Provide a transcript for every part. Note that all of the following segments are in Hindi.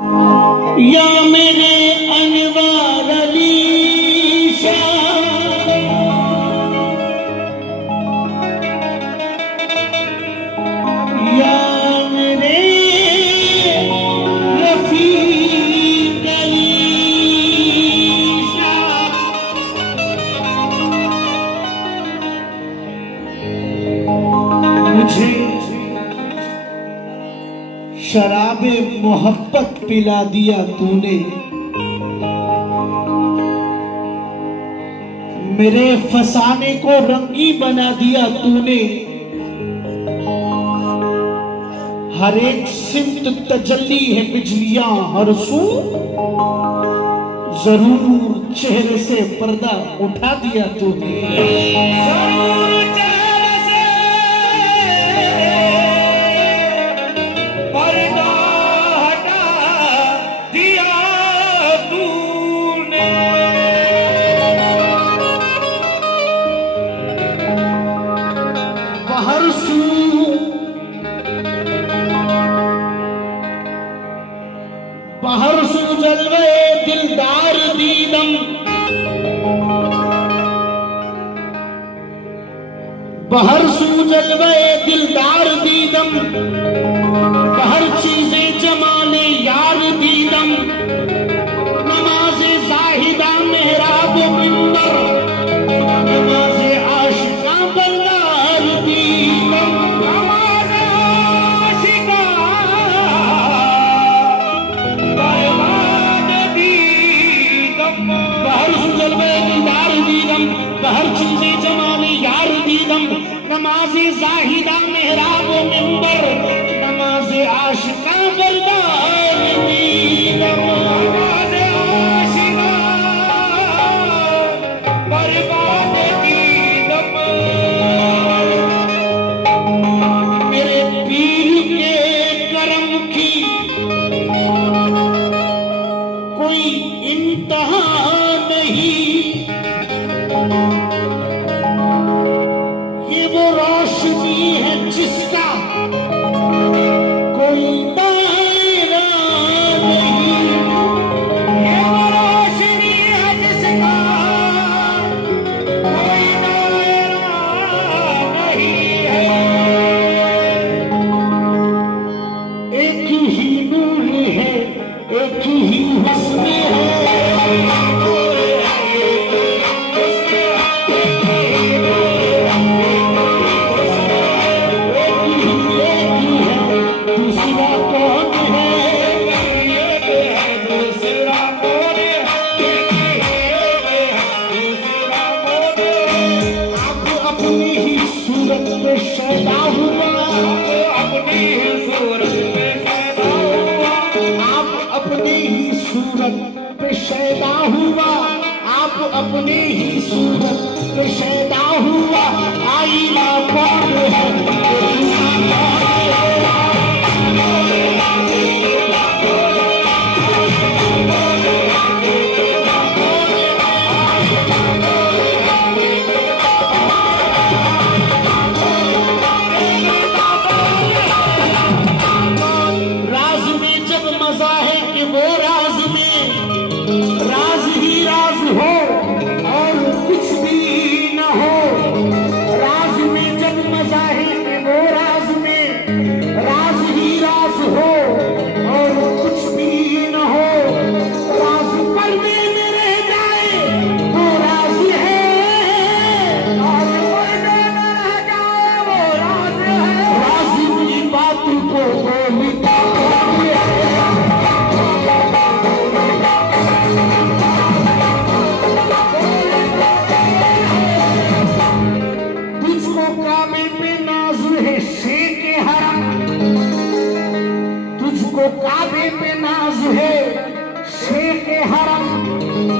या मेरे अनवार अली शाह, या मेरे रफीक अली शाह, मुझे शराबे मोहब्बत पिला दिया तूने, मेरे फसाने को रंगी बना दिया तूने। हर एक सिमत तजल्ली है बिजलियां हर सू, जरूर चेहरे से पर्दा उठा दिया तूने। बाहर सू जलवे दिलदार दीदम, बाहर सू जलवे दिलदार दीदम, बाहर चीजें जमाने यार दीदम। नमाज़े जाहिदा मेहराब मिंबर, नमाज़े आशिका बंदार दीदम। नमाज़े आशिका हर चीजें जमाने यार दीदम। नमाज़े जाहिदा मेहराब मिंबर, नमाज़े आशिका बरदार दीदम। नमाज़े आशिका बरबाद दीदम। मेरे पीर के करम की कोई इंतहा नहीं, ये वो रोशनी है जिसका कोई दायरा नहीं। ये वो रोशनी है जिसका कोई दायरा नहीं है। एक ही नूर है, एक ही हुस्न है, शैदा हुआ, अपनी ही सूरत पे शैदा हुआ। आप अपनी ही सूरत पे शैदा हुआ, आप अपनी ही सूरत पे शैदा हुआ। आईना कौन है, वो राज में राज ही राज हो और कुछ भी न हो। राज में जब मजा है कि वो राज में राज ही राज हो और कुछ भी न हो। राज पर्दे में रह जाए वो राज है, राज पर्दे में रह जाए वो राज है। राज की बात को बोलता काबे पे नाज है शेख हरम।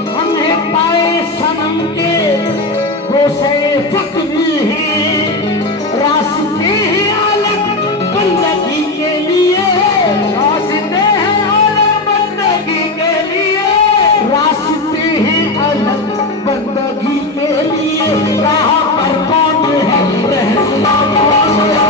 हम है पाए सनम के गोसे फकरी हैं, रास्ते हैं अलग बंदगी के लिए, रास्ते हैं अलग बंदगी के लिए, रास्ते हैं अलग बंदगी के लिए। राह पर कौन है रहनुमा कौन है,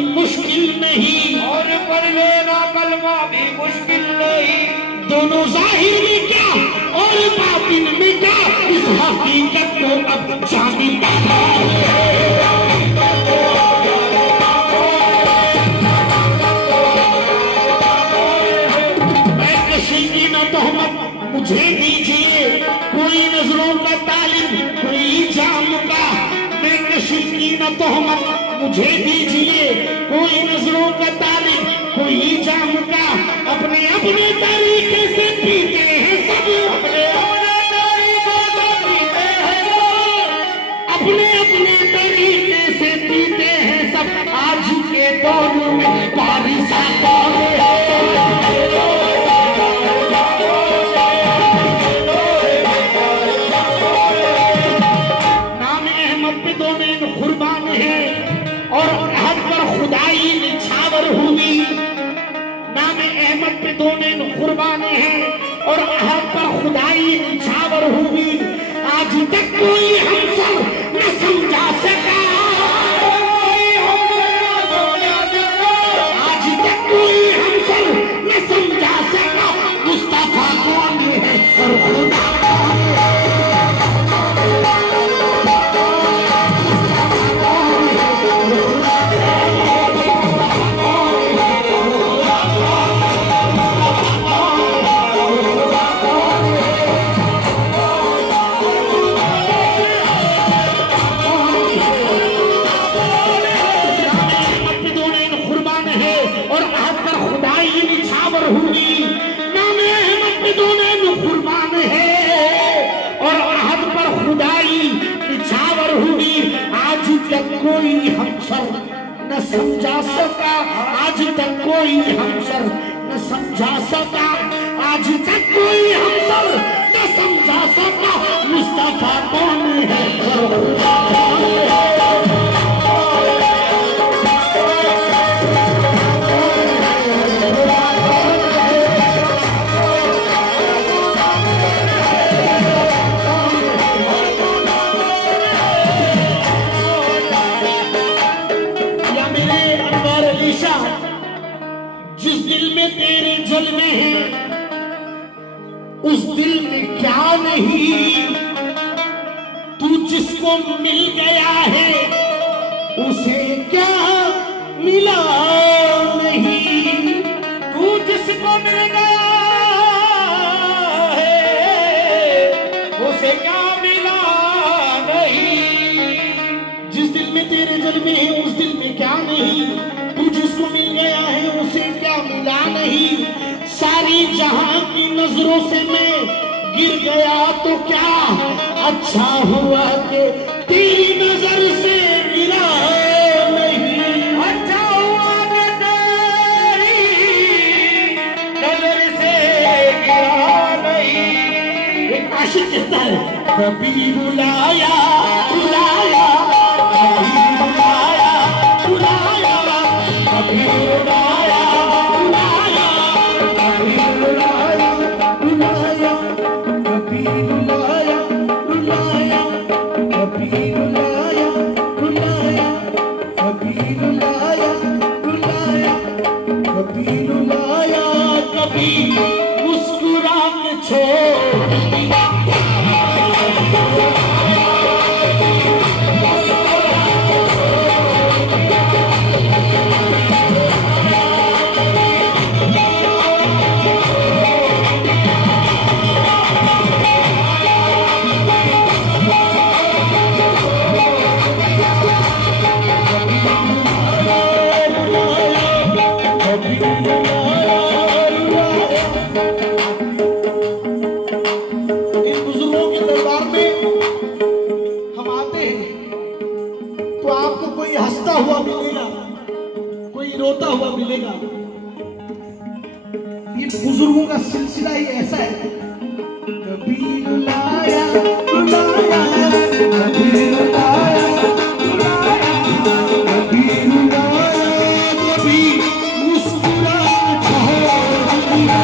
भी मुश्किल नहीं और पढ़ लेना कलमा भी मुश्किल नहीं। दोनों जाहिर में क्या और बातिन में क्या, इस हकीकत को अब जानता मैं कशी की न तोहमत मुझे दीजिए, कोई नजरों का तालिब कोई जाम का। मैं कशी की न तोहमत मुझे दीजिए, कोई नजरों का तालिब कोई जाम का। अपने अपने तरीके से पीते हैं सब, अपने अपने तरीके से पीते हैं सब, अपने अपने तरीके से पीते हैं सब। आज के दौर में बारिशा कौन है, नाम अहमद पे दो नैन कुर्बान है और हद पर खुदाई निछावर हुई। नाम अहमद पे दो नैन कुर्बान है और हद पर खुदाई निछावर हुई। आज तक कोई हमसर न समझा सका, आज तक कोई हमसर न समझा सका। मुस्तफा कौन है और खुदा कौन है, कोई हमसर न समझा सका। आज तक कोई हमसर न समझा सका, आज तक कोई हमसर न समझा सका। मुस्तफा कौन है और खुदा कौन है, जिस दिल में तेरे जलवे हैं उस दिल में क्या नहीं। तू जिसको मिल गया है उसे क्या मिला नहीं। तू जिसको मिल गया है उसे क्या मिला नहीं। जिस दिल में तेरे जलवे हैं उस दिल में क्या नहीं। तू जिसको मिल गया है उसे क्या मिला नहीं। सारी जहां की नजरों से मैं गिर गया तो क्या अच्छा हुआ कि तेरी नजर से गिरा नहीं। अच्छा हुआ कि तेरी नजर से गिरा नहीं। एक आशिक कहता है कभी बुलाया बुलाया, कभी बुलाया बुलाया, कभी बुलाया बुलाया, कभी बुलाया बुलाया, कभी बुलाया बुलाया, कभी बुलाया बुलाया, कभी बुलाया बुलाया, कभी बुलाया, कभी मुस्कुरा के छोड़ दिया। हंसता हुआ मिलेगा, कोई रोता हुआ मिलेगा। ये बुजुर्गों का सिलसिला ही ऐसा है। कभी रुलाया रुलाया, कभी रुलाया रुलाया, कभी रुलाया, कभी मुस्कुरा छोड़ दिया।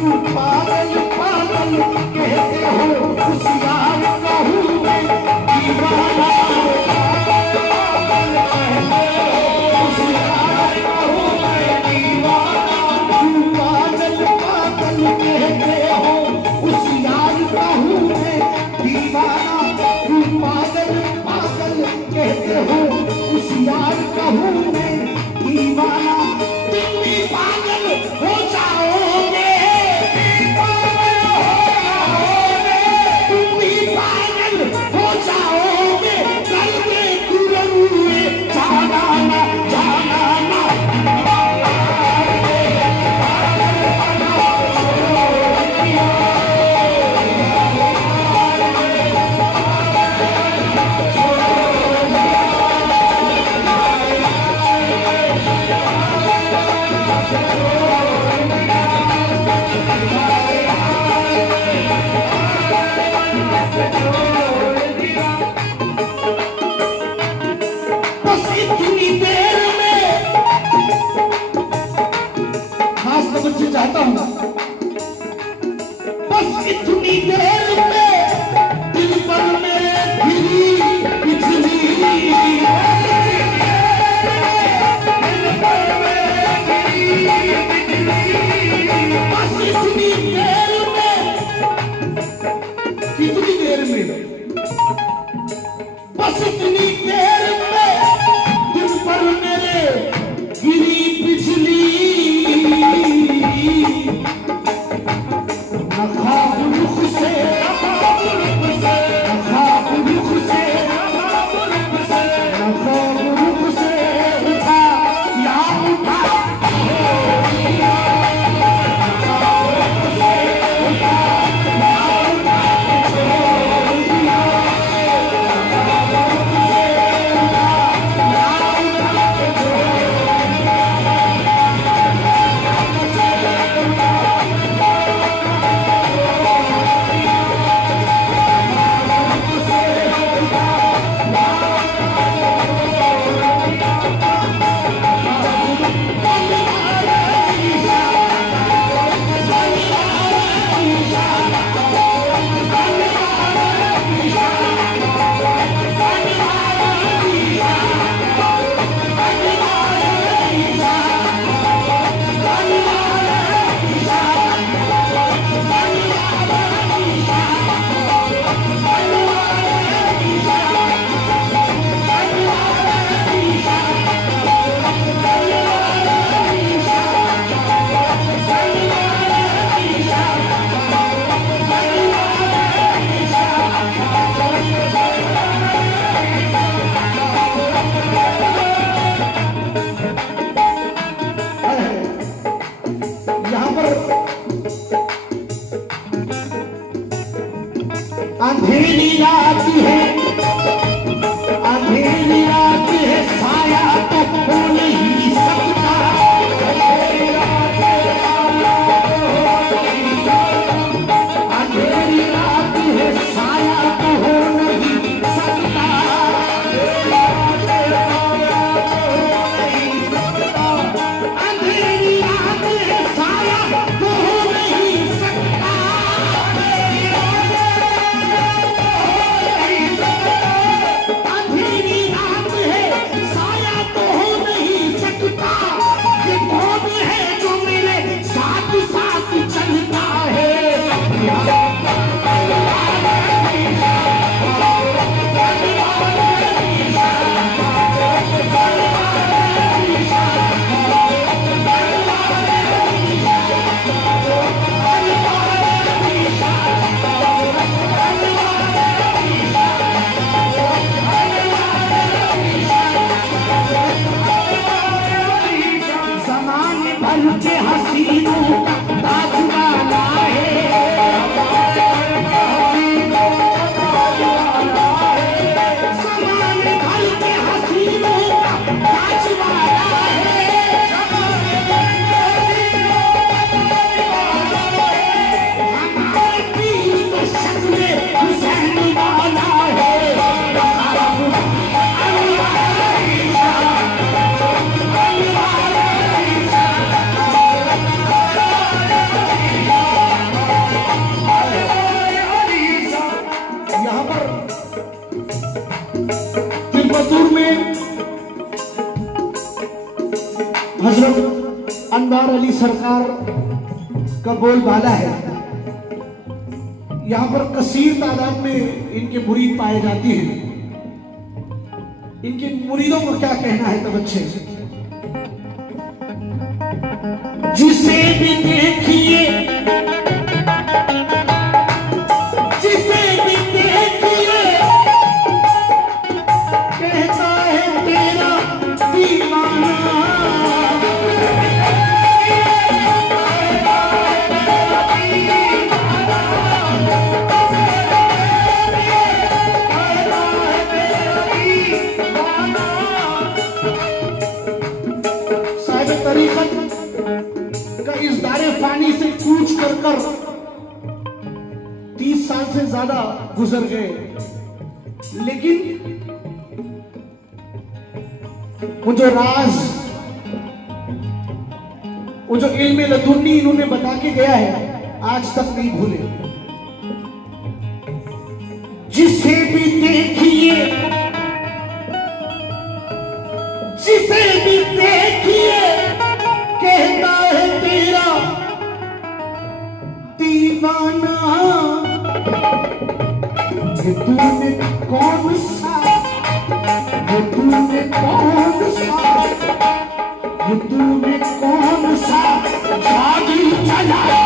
पागल पागल कहते हो उस यार का हूँ मैं दीवाना उस यार का हूँ मैं दीवाना पागल पागल कहते हो उस यार का हूँ मैं दीवाना पागल पागल कहते हो उस यार का हूँ मैं दीवाना तुम भी पागल हो जाओगे तुम भी पागल हो जाओगे कल में तुरंत हुए जाना ना जाना ना बस इतनी देर में खास तवज्जो चाहता हूं बस इतनी देर में दिल पर मेरे गिरी बिजली बस इतनी देर में कितनी देर में बस इतनी देर में दिल पर मेरे गिरी बिजली न ख्वाब रुख से न ख्वाब रुख से न ख्वाब रुख से उठा या उठा अंधेरी रात है अंधेरी रात है साया तो हो नहीं सकता अंधेरी रात है साया तो हो नहीं सकता अंधेरी रात है साया तो हो नहीं सकता अतार अली सरकार का बोलबाला है। यहाँ पर कसीर तादाद में इनके मुरीद पाए जाते हैं। इनके मुरीदों को क्या कहना है तवज्जो से। जिसे भी देखिए, जिसे भी देखिए, कहता है तेरा दीवाना। साहिब तरीक़त का इस दारे फानी से कूच कर 30 साल से ज्यादा गुजर गए, लेकिन वो जो राज, वो जो इल्म लदुन्नी इन्होंने बता के गया है, आज तक नहीं भूले। जिसे भी देखिए, जिसे भी देखिए, कहता है तेरा दीवाना। ये तूने कौन सा, ये तूने कौन सा, ये तूने कौन सा जादू चलाया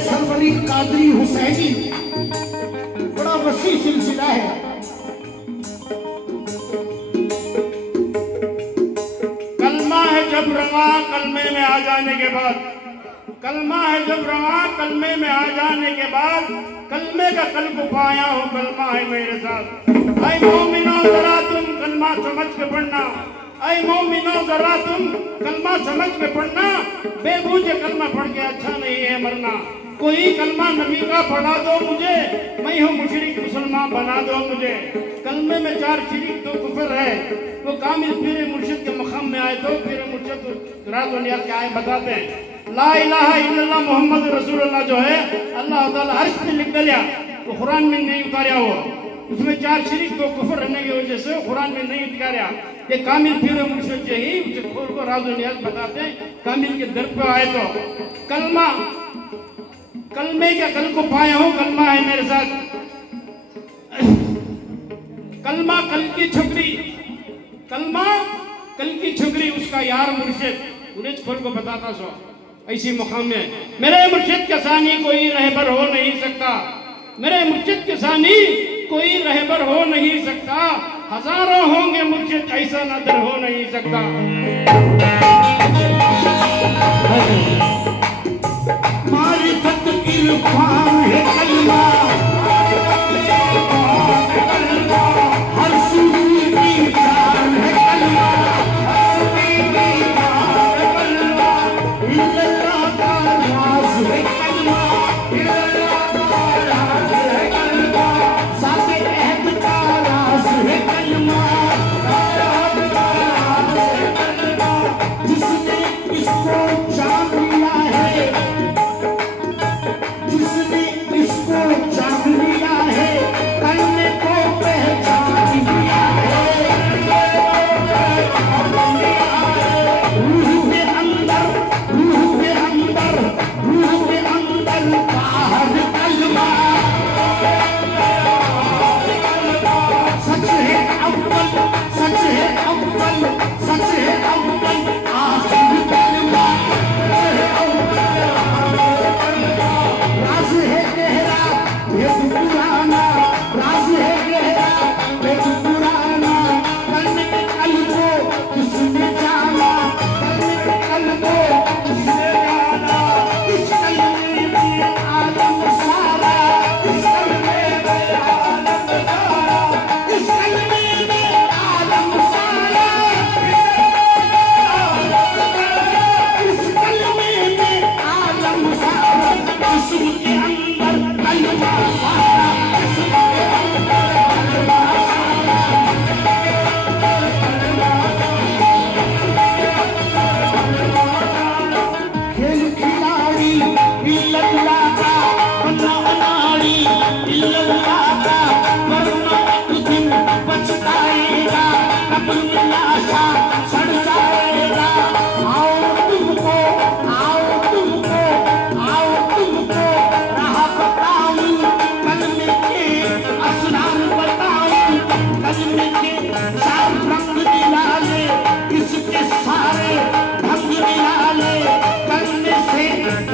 सरवरी कादरी हुसैनी बड़ा वसी सिलसिला है। कलमा है जब रवा कलमे में आ जाने के बाद, कलमा है जब रवा कलमे में आ जाने के बाद, कलमे का कल को पाया हूँ, कलमा है मेरे साथ। ऐ मोमिनो जरा तुम कलमा समझ के पढ़ना, ऐ मोमिनो जरा तुम कलमा समझ के पढ़ना। बेबूझे कलमा पढ़ के अच्छा नहीं है मरना। कोई कलमा नबी का पढ़ा दो मुझे, मैं हूँ मुशरिक मुसलमान बना दो मुझे। कलमे में 4 शिरिक 2 कुफर है। वो कामिल पीर मुर्शिद के मकाम में आए तो पीर मुर्शिद राज दुनिया के आए बताते हैं ला इलाहा इल्लल्लाह मोहम्मद रसूलुल्लाह जो है अल्लाह ताला अर्श पे लिख दिया, तो कुरान में नहीं उतारा। वो उसमें 4 शिरिक 2 कुफर रहने की वजह से कुरान में नहीं उतारा। ये कामिल पीर मुर्शिद जो ही उसे खोल को राज दुनिया बताते हैं। कामिल के दर पे आए तो कलमा, कलमे का कल को पाया हूँ, कलमा है मेरे साथ। कलमा कल की छुकरी, कलमा कल की छुकरी, उसका यार मुर्शिद उन्हें खोल को बताता सो ऐसी मुकाम में। मेरे मुर्शिद के सानी कोई रहबर हो नहीं सकता, मेरे मुर्शिद के सानी कोई रहबर हो नहीं सकता। हजारों होंगे मुर्शिद ऐसा नदर हो नहीं सकता। मारिफत इरफान है कलमा, हर सूफी की जान है कलमा, इल्लल्लाह का राज है कलमा, इल्लल्लाह का राज है कलमा, साथे अहद का राज है कलमा, जिसने इसको जान लिया है, जिसने इसको जान लिया है, करने को पहचान लिया है। रूह के अंदर, रूह के अंदर, रूह के अंदर बाहर कलमा, सच है अव्वल, सच है अव्वल, सच है अव्वल आखिर कलमा, राज है गहरा भेद पुराना, राज है गहरा भेद पुराना, कल के कल को किसने जाना, कल के कल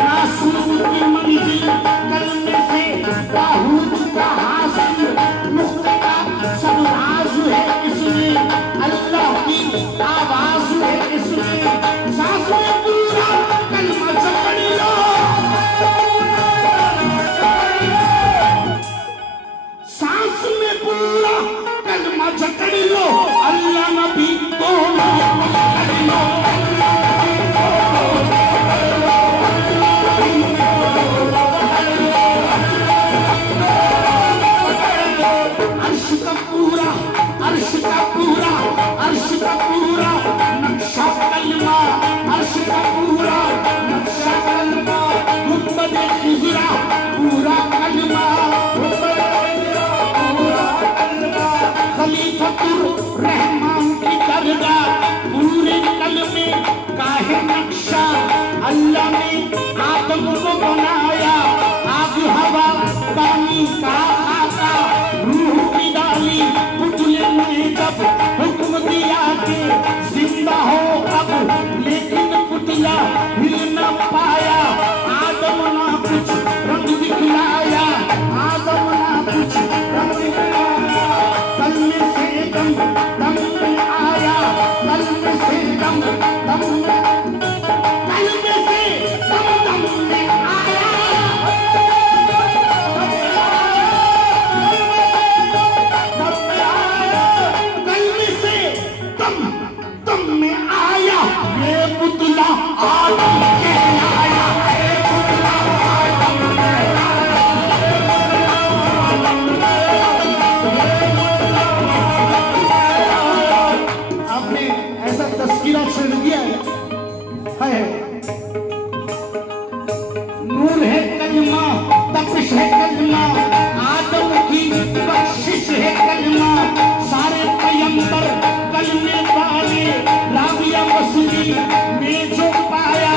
नासूर की मंजिल कलमे से ताहूत का हासिल मुख्तका सब राज है इसमें अल्लाह की आवाज है इसमें सांस में पूरा कलमा जकड़ लो सांस में पूरा कलमा जकड़ लो अल्लाह नबी दोनों पकड़ लो अर्श का पूरा नक्शा कलमा अर्श का पूरा नक्शा कलमा मुहम्मद हिजरा पूरा कलमा खलीफतुर रहमान की दरगाह पूरे कलमे का है नक्शा अल्लाह ने आदम को बनाया आग हवा पानी का आका रूह की डाली पुतले में जब हुक्म दिया कि जिंदा हो अब लेकिन पुतला हिल न पाया आदम ना कुछ रंग दिखलाया आदम ना कुछ रंग दिखलाया कल में से दम दम में आया कल में से दम दम में कल में से दम दम में आया कल में से दम दम में आया ये पुतला आदम के आया ये पुतला आदम के आपने ऐसा तस्कीरा छेड़ दिया है नूर है कलमा तपिश है कलमा आदम की बख्शिश है कलमा सारे पैगंबर कलमे वाले राबिया मसूदी ने जो पाया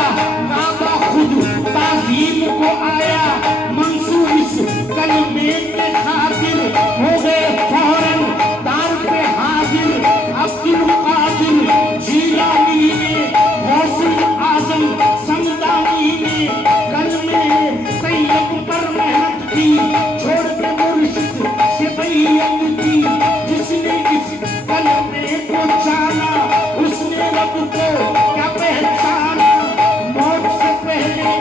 काबा खुद ताज़ीम को आया मंसूर इस कलमे के खातिर हो गए फौरन दार पे हाजिर अब्दुल कादिर जीलानी ने गौसुल आजम समदानी ने कलमे तैयब पर मेहनत की छोड़ के मुर्शिद से बैयत की जिसने इस कलमे को जाना उसने रब को क्या पहचाना मौत से पहले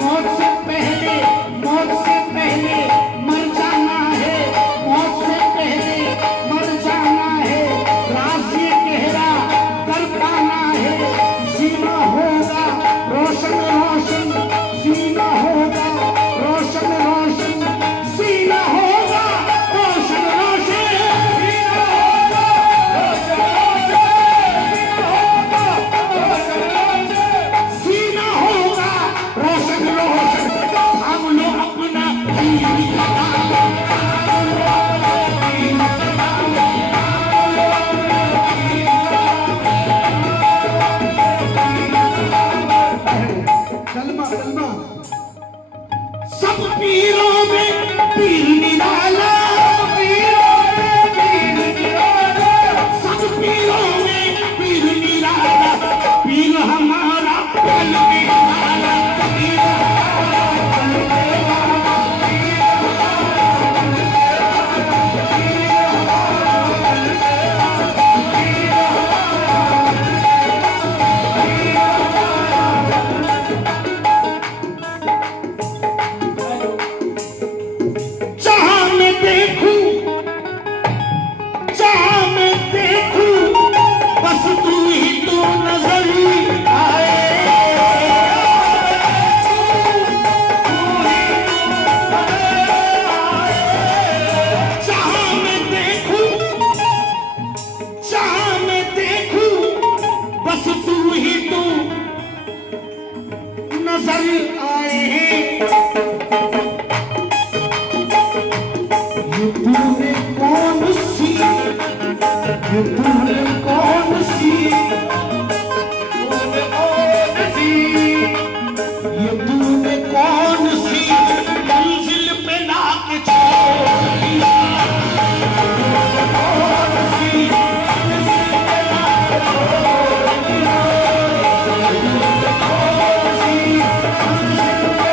मौत से पहले मौत से पहले मर जाना है मौत से पहले मर जाना है राज ये गहरा कर पाना है जीना होगा रोशन रोशन जीना होगा रोशन रोशन सीना होगा रोशन रोशन सीना होगा रोशन रोशन सीना होगा रोशन रोशन हम लोग अपना कलमा कलमा सब पीरों में पीर निराला पीरों में पीर निराला सब पीरों में पीर निराला पीर हमारा कलमे वाला पीर हमारा कलमे वाला जहाँ मैं देखूं बस तू ही तो नजर आए जहाँ मैं देखूं बस तू ही तो नजर आए ये तूने कौन सी ये तूने कौन सी ये तूने कौन सी मंजिल पे लाके छोड़ दिया कौन सी मंजिल पे लाके छोड़ दिया कौन सी मंजिल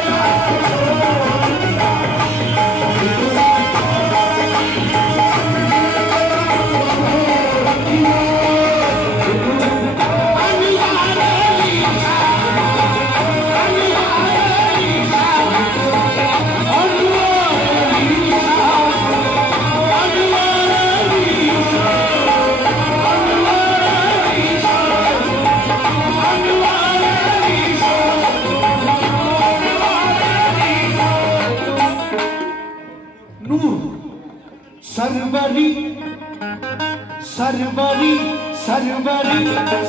सरवरी सरवरी सरवरी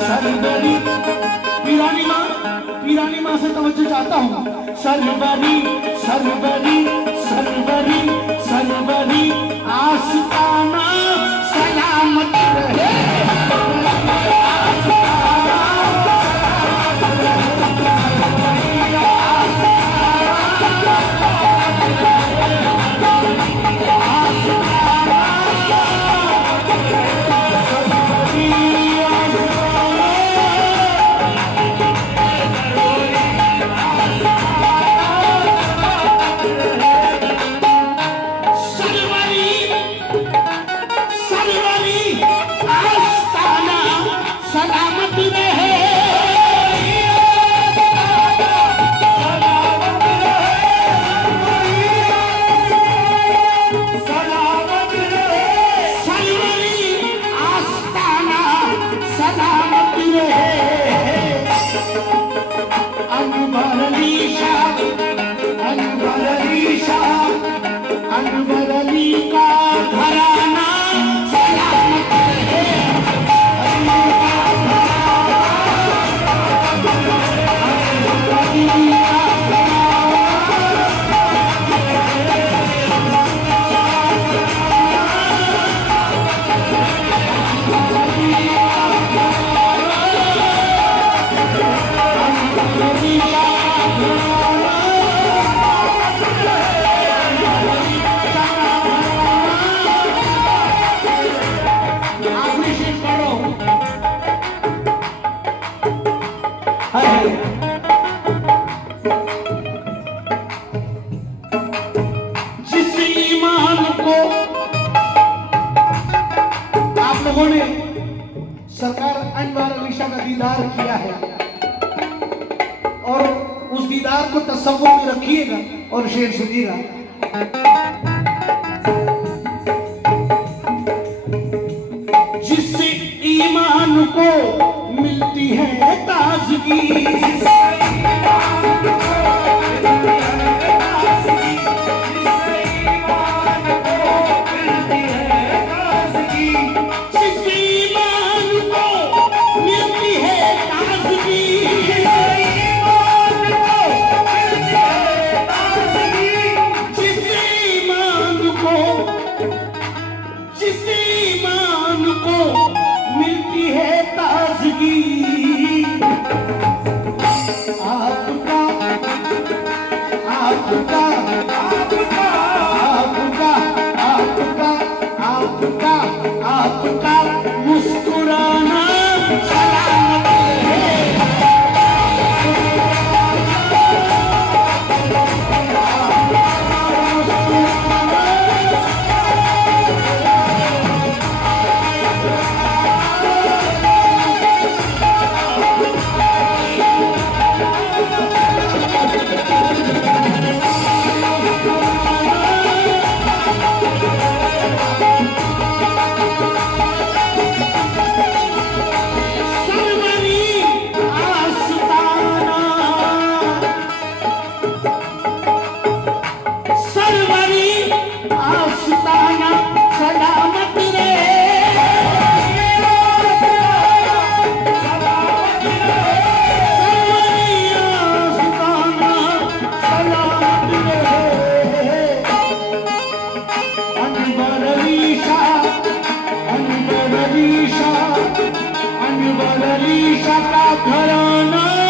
सरवरी पीरानी माँ से तवज्जो चाहता हूँ। सरवरी सरवरी सरवरी सरवरी आस्ताना सलामत रहे। जिस ईमान को आप लोगों ने सरकार अनवर अली शाह का दीदार किया है और उस दीदार को तसव्वुर में रखिएगा और शेर सुनिएगा। जिससे ईमान को मिलती है ताजगी, आपका मुस्कुराना सलामत है। अनवर अली शाह का घराना